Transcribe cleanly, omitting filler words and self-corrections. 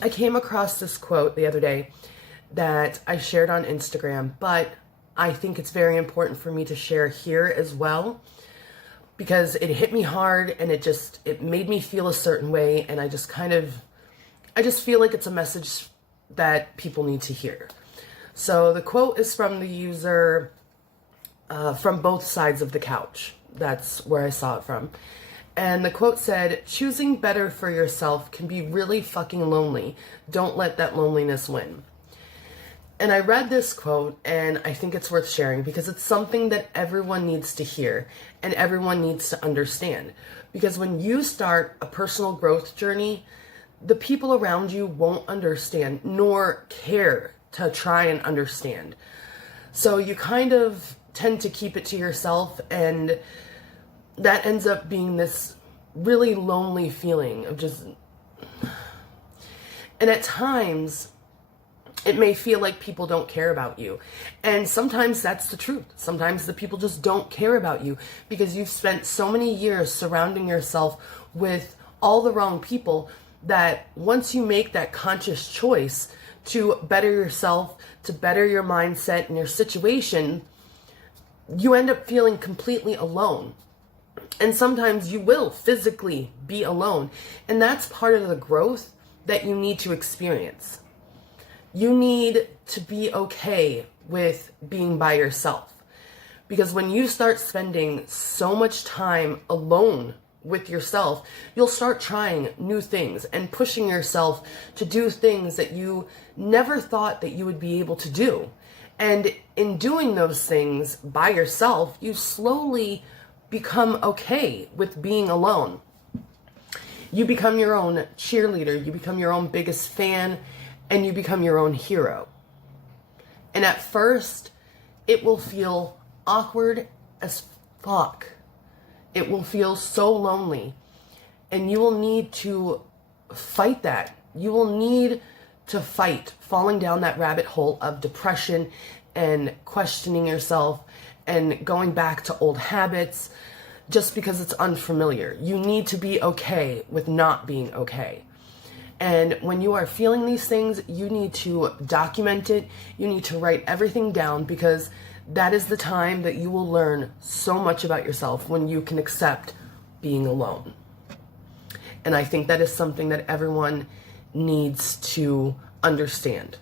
I came across this quote the other day that I shared on Instagram, but I think it's very important for me to share here as well because it hit me hard and it made me feel a certain way, and I just feel like it's a message that people need to hear. So the quote is from the user from both sides of the couch. That's where I saw it from. And the quote said, "Choosing better for yourself can be really fucking lonely. Don't let that loneliness win." And I read this quote and I think it's worth sharing because it's something that everyone needs to hear and everyone needs to understand. Because when you start a personal growth journey, the people around you won't understand nor care to try and understand. So you kind of tend to keep it to yourself, and that ends up being this really lonely feeling of just... And at times, it may feel like people don't care about you. And sometimes that's the truth. Sometimes the people just don't care about you because you've spent so many years surrounding yourself with all the wrong people that once you make that conscious choice to better yourself, to better your mindset and your situation, you end up feeling completely alone. And sometimes you will physically be alone. And that's part of the growth that you need to experience. You need to be okay with being by yourself. Because when you start spending so much time alone with yourself, you'll start trying new things and pushing yourself to do things that you never thought that you would be able to do. And in doing those things by yourself, you slowly become okay with being alone. You become your own cheerleader, you become your own biggest fan, and you become your own hero. And at first, it will feel awkward as fuck. It will feel so lonely. And you will need to fight that. You will need to fight falling down that rabbit hole of depression and questioning yourself and going back to old habits just because it's unfamiliar. You need to be okay with not being okay. And when you are feeling these things, you need to document it. You need to write everything down because that is the time that you will learn so much about yourself when you can accept being alone. And I think that is something that everyone needs to understand.